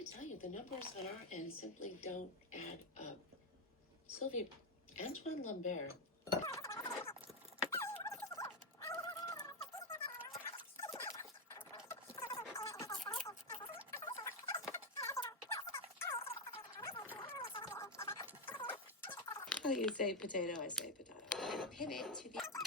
Gotta tell you, the numbers on our end simply don't add up. Sylvie, Antoine Lambert. Oh, you say potato, I say potato. Pivot to the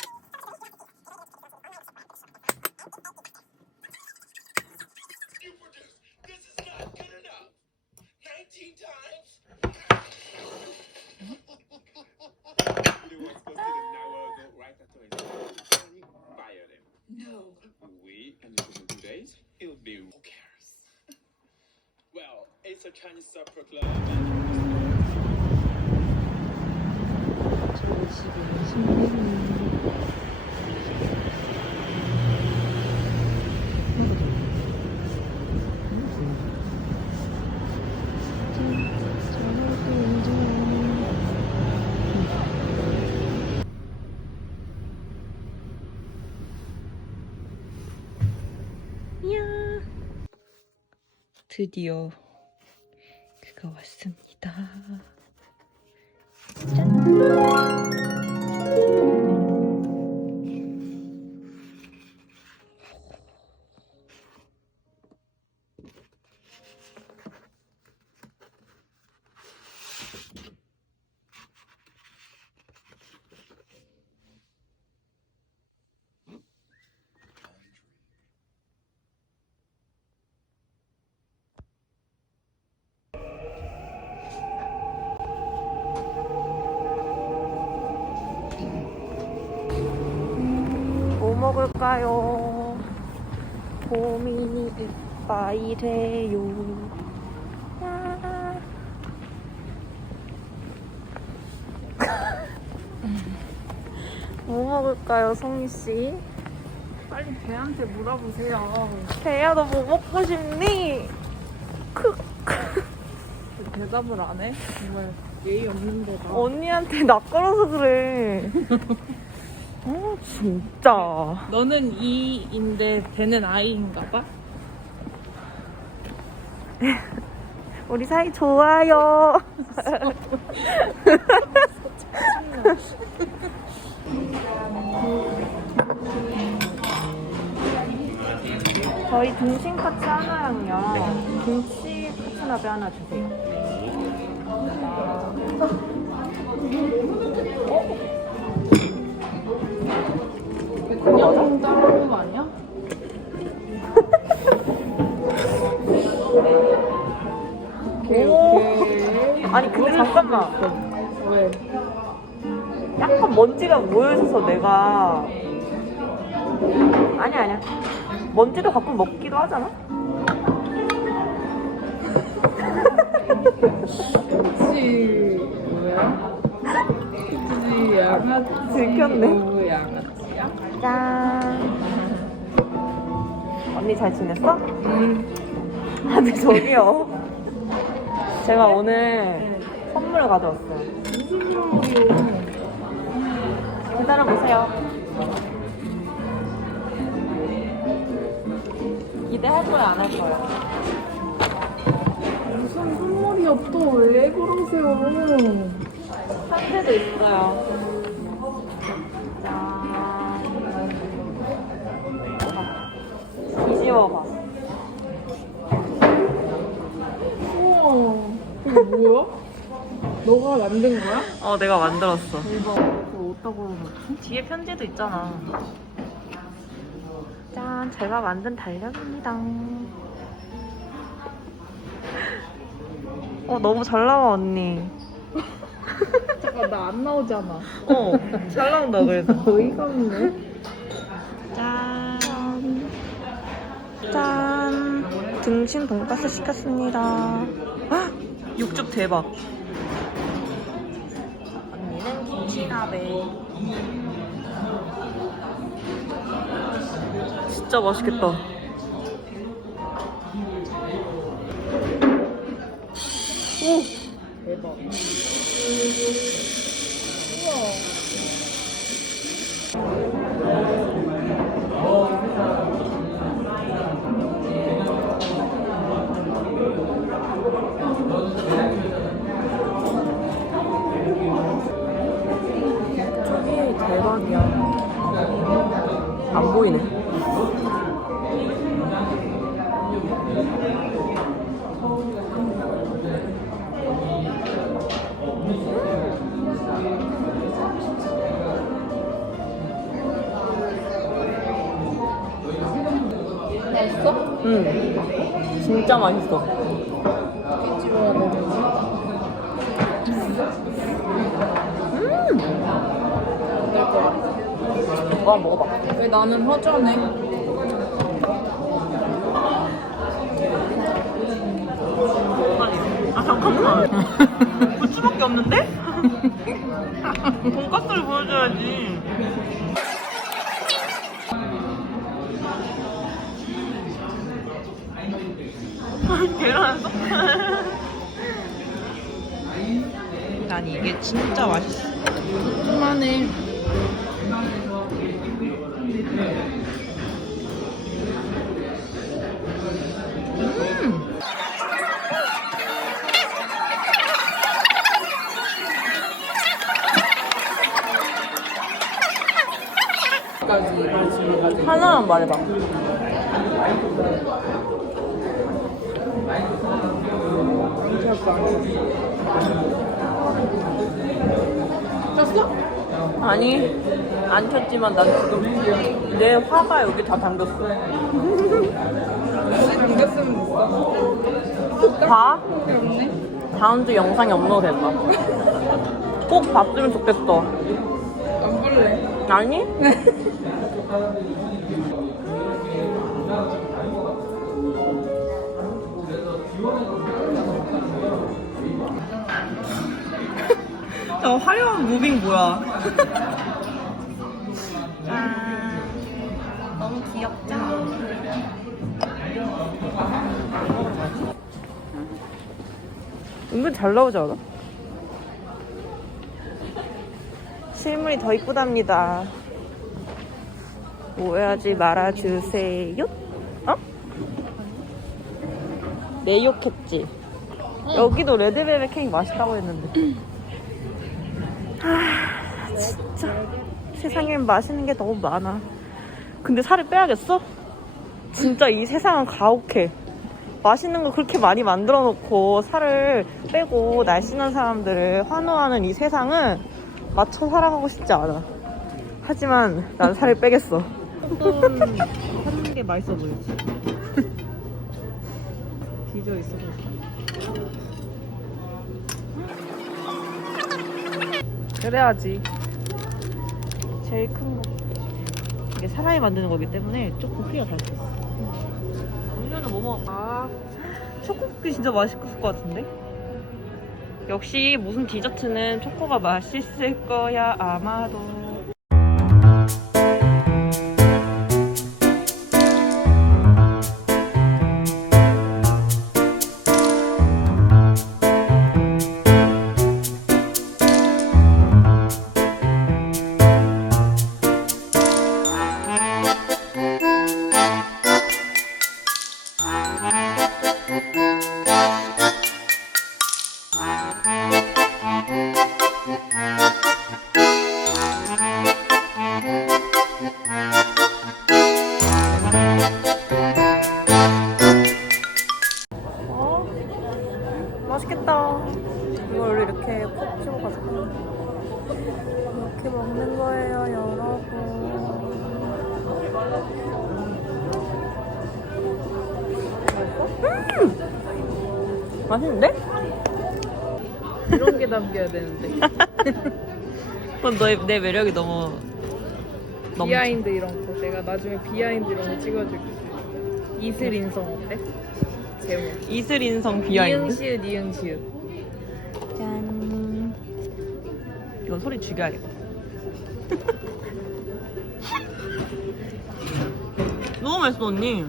드디어 왔습니다. 뭐 먹을까요? 봄이 이빠이래요. 야. 뭐 먹을까요, 송이 씨? 빨리 배한테 물어보세요. 배야, 너 뭐 먹고 싶니? 크, 대답을 안 해? 정말 예의 없는 데다. 언니한테 낯가려서 그래. 어, 진짜. 너는 이인데 배는 아이인가 봐? 우리 사이 좋아요. 저희 등심 카츠 하나랑요. 김치 카츠나베 하나 주세요. 먼지가 모여있어서 내가 아니 아니야. 먼지도 가끔 먹기도 하잖아. 그치. 뭐야? 그치, 양아치. 들켰네. 오, 양아치야? 짠. 언니 잘 지냈어? 응. 아, 근데 저기요. 제가 오늘 선물 가져왔어요. 무슨 소리요? 기다려 보세요. 기대할 거야, 안 할 거야? 무슨 선물이야 또왜 그러세요? 상태도 있어요. 짠. 뒤집어봐. 우와 이거 뭐야? 너가 만든 거야? 어, 내가 만들었어. 그거 걸어놨지? 뒤에 편지도 있잖아. 짠, 제가 만든 달력입니다. 어, 너무 잘 나와, 언니. 잠깐 나 안 나오잖아 어, 잘 나온다, 그래도. 어이가 없네 짠. 짠. 등심 돈가스 시켰습니다. 헉, 육즙 대박. 샤베. 진짜 맛있겠다. 오! 대박. 대박이야. 안 보이네. 맛있어? 응. 진짜 맛있어. 돼. 너가 먹어봐. 왜 나는 허전해? 아 잠깐만. 부추밖에 없는데? 돈가스를 보여줘야지. 계란 쏙. 난 이게 진짜 맛있어. 그만해. 하나만 말해봐. 쳤어? 아니 안 쳤지만 난 지금 내 화가 여기 다 담겼어. 당겼으면 됐어. 봐? 다음 주 영상에 업로드 해봐. 꼭 봤으면 좋겠어. 아니? 저 화려한 무빙 뭐야? 너무 귀엽죠? 은근 잘 나오지 않아? 실물이 더 이쁘답니다. 오해하지 말아주세요. 어? 내 욕했지? 여기도 레드벨벳 케이크 맛있다고 했는데. 아, 진짜. 세상엔 맛있는 게 너무 많아. 근데 살을 빼야겠어? 진짜 이 세상은 가혹해. 맛있는 거 그렇게 많이 만들어 놓고 살을 빼고 날씬한 사람들을 환호하는 이 세상은 맞춰 살아가고 싶지 않아. 하지만 난 살을 빼겠어. 하는 게 맛있어 보이지? 뒤져 있어. 그래야지. 제일 큰 거. 이게 사람이 만드는 거기 때문에 조금 크기가 있어. 음료는 뭐 먹을까? 초코쿠키 진짜 맛있을 것 같은데? 역시 무슨 디저트는 초코가 맛있을 거야 아마도. 이렇게 먹는 거예요, 여러분. 음! 맛있는데? 이런 게 담겨야 되는데. 그건 너의 내 매력이 너무 넘. 비하인드 이런 거. 내가 나중에 비하인드 이런 거 찍어줄게. 이슬 인성 어때? 제목. 이슬 인성 비하인드. 니응시읒 니응시읒. 짠. 이거 소리 죽여야겠다. 너무 맛있어 언니.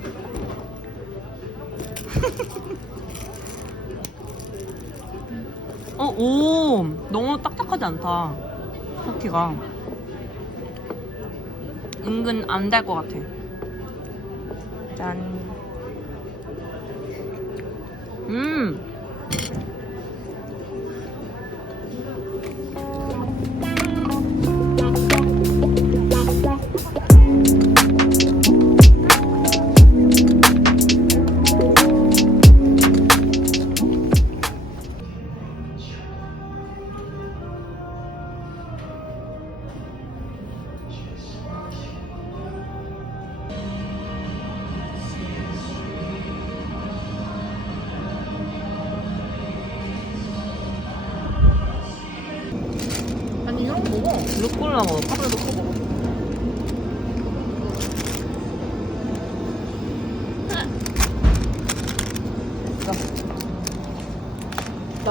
어, 오, 너무 딱딱하지 않다. 쿠키가. 은근 안 달 것 같아. 짠. 음.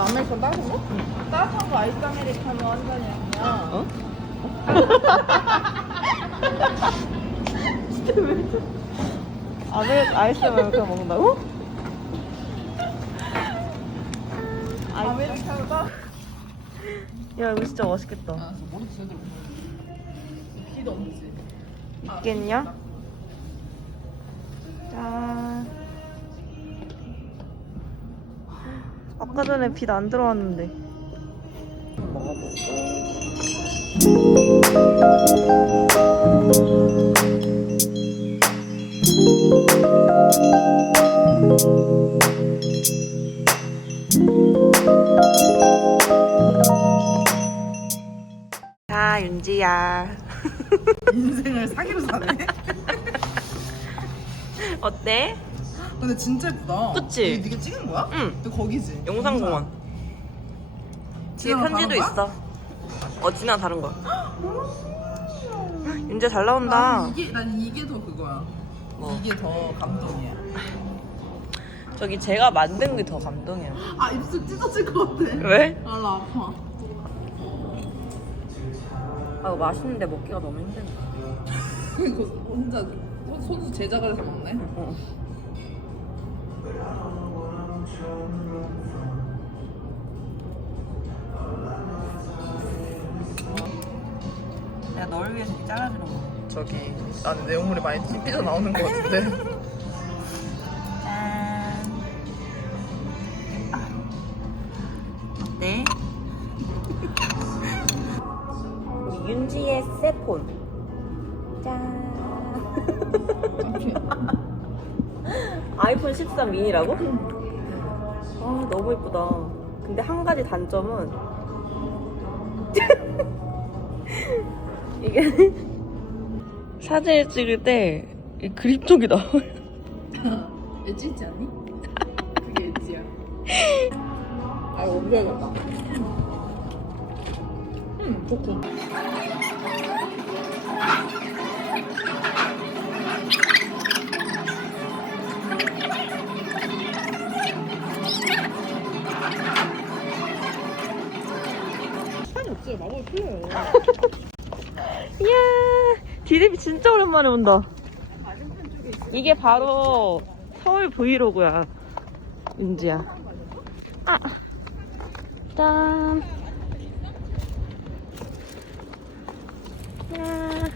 아메리카노 따뜻한 거? 따뜻한 거 아이스 아메리카노 한 잔이야. 어? 아메 아이스만 그냥 먹는다고? 아메리카노 따. 야 이거 진짜 맛있겠다. 아, 저 머리 제대로. 비 넘지. 있겠냐? 짠. 아까 전에 빛 안 들어왔는데. 자, 윤지야. 인생을 사기로 사네. 어때? 근데 진짜 예쁘다. 그치? 이거 네가 찍은 거야? 응. 너 거기지? 영상공원. 뒤에 편지도 다른 거야? 있어. 어찌나 다른 거야. 윤재 잘 나온다. 난 이게 난 이게 더 그거야. 뭐? 이게 더 감동이야. 저기 제가 만든 게 더 감동이야. 아 입술 찢어질 것 같아. 왜? 아 나 아파. 아 맛있는데 먹기가 너무 힘드네. 이거 혼자 손- 손수 제작을 해서 먹네. 내가 너를 위해서 이렇게 잘라주는 거. 저기 나는 내용물이 많이 삐져 나오는 것 같은데. 13 미니라고? 아 너무 예쁘다. 근데 한 가지 단점은 이게 사진을 찍을 때이 그립 쪽이 나와요. 엣지 있지 않니? 그게 엣지야. 아 이거 옮겨야겠다. 음 좋고. 없어요. 마법이 풀려요. 이야, 디데비 진짜 오랜만에 온다. 이게 바로 서울 브이로그야, 윤지야. 아, 짠. 야,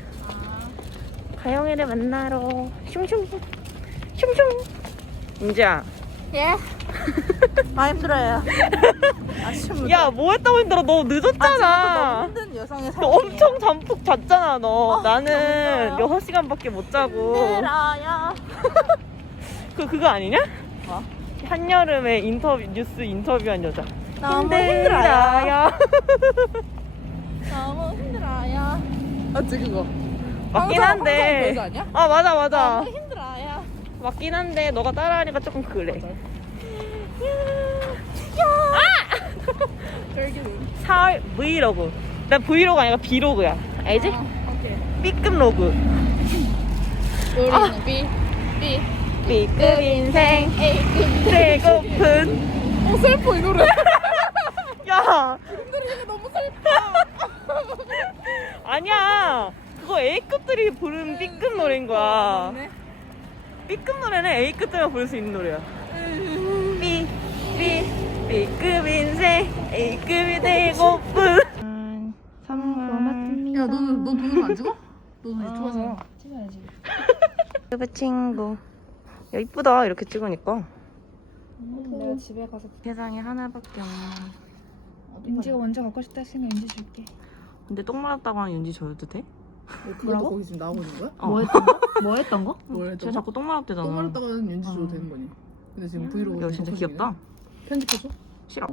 가영이를 만나러 슝슝, 슝슝. 윤지야. 예. 아 힘들어요. 아쉬운 야, 뭐 했다고 힘들어? 너 늦었잖아. 힘든 여성의 너 엄청 잠푹 잤잖아, 너. 나는 6시간밖에 못 자고. 힘들어요. 그 그거 아니냐? 뭐? 한여름에 인터뷰 뉴스 인터뷰한 여자. 너무 힘들어요. 너무 힘들어요. 맞지 그거. 맞긴 항상- 한데. 항상 그 여자 아니야? 아 맞아 맞아. 너무 힘들어요. 맞긴 한데 너가 따라하니까 조금 그래. 별기는. 사월 브이로그. 나 브이로그 아니라 비로그야. 알지? 오케이. B급 로그. 우리는 B B B급 인생 A급. 배고픈. 어 슬퍼 이 노래. 야 힘들이 너무 슬퍼. 아니야. 그거 A급들이 부르는 B급 노래인 거야. B급 노래는 A급들만 부를 수 있는 노래야. B, B, B급 인생, A급이 되고픈. 야, 너는 너 돈으로 안 찍어? 너는 유튜브 하잖아. 급 친구. 야, 이쁘다. 이렇게 찍으니까. 내가 집에 가서 세상에 하나밖에 없는. 윤지가 먼저 갖고 싶다 했으니까 윤지 줄게. 근데 똥 맞았다고 하는 윤지 줘도 돼? 그것도 거기 지금 나오고 있는 거야? 어. 뭐 했던 거? 뭐 했던 거? 뭘쟤 했던 거? 자꾸 똥 맞았대잖아. 똥 말했다가는 윤지 줘도 어. 되는 거니? 근데 지금 브이로그 야, 진짜 귀엽다. 편집해줘? 싫어.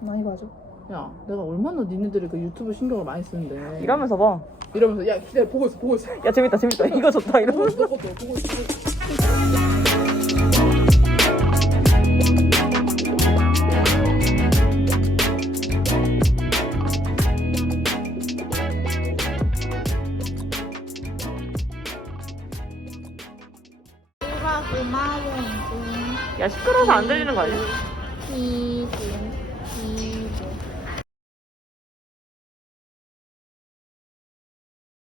많이 봐줘. 야 내가 얼마나 니네들이 그 유튜브 신경을 많이 쓰는데 이러면서 봐. 이러면서 야 기다려 보고 있어 보고 있어 야, 재밌다, 재밌다. 이거 좋다. 보고 이러면서. 있어 그것도 보고 있어 야, 시끄러워서 안 들리는 거 아니야? 기분 기분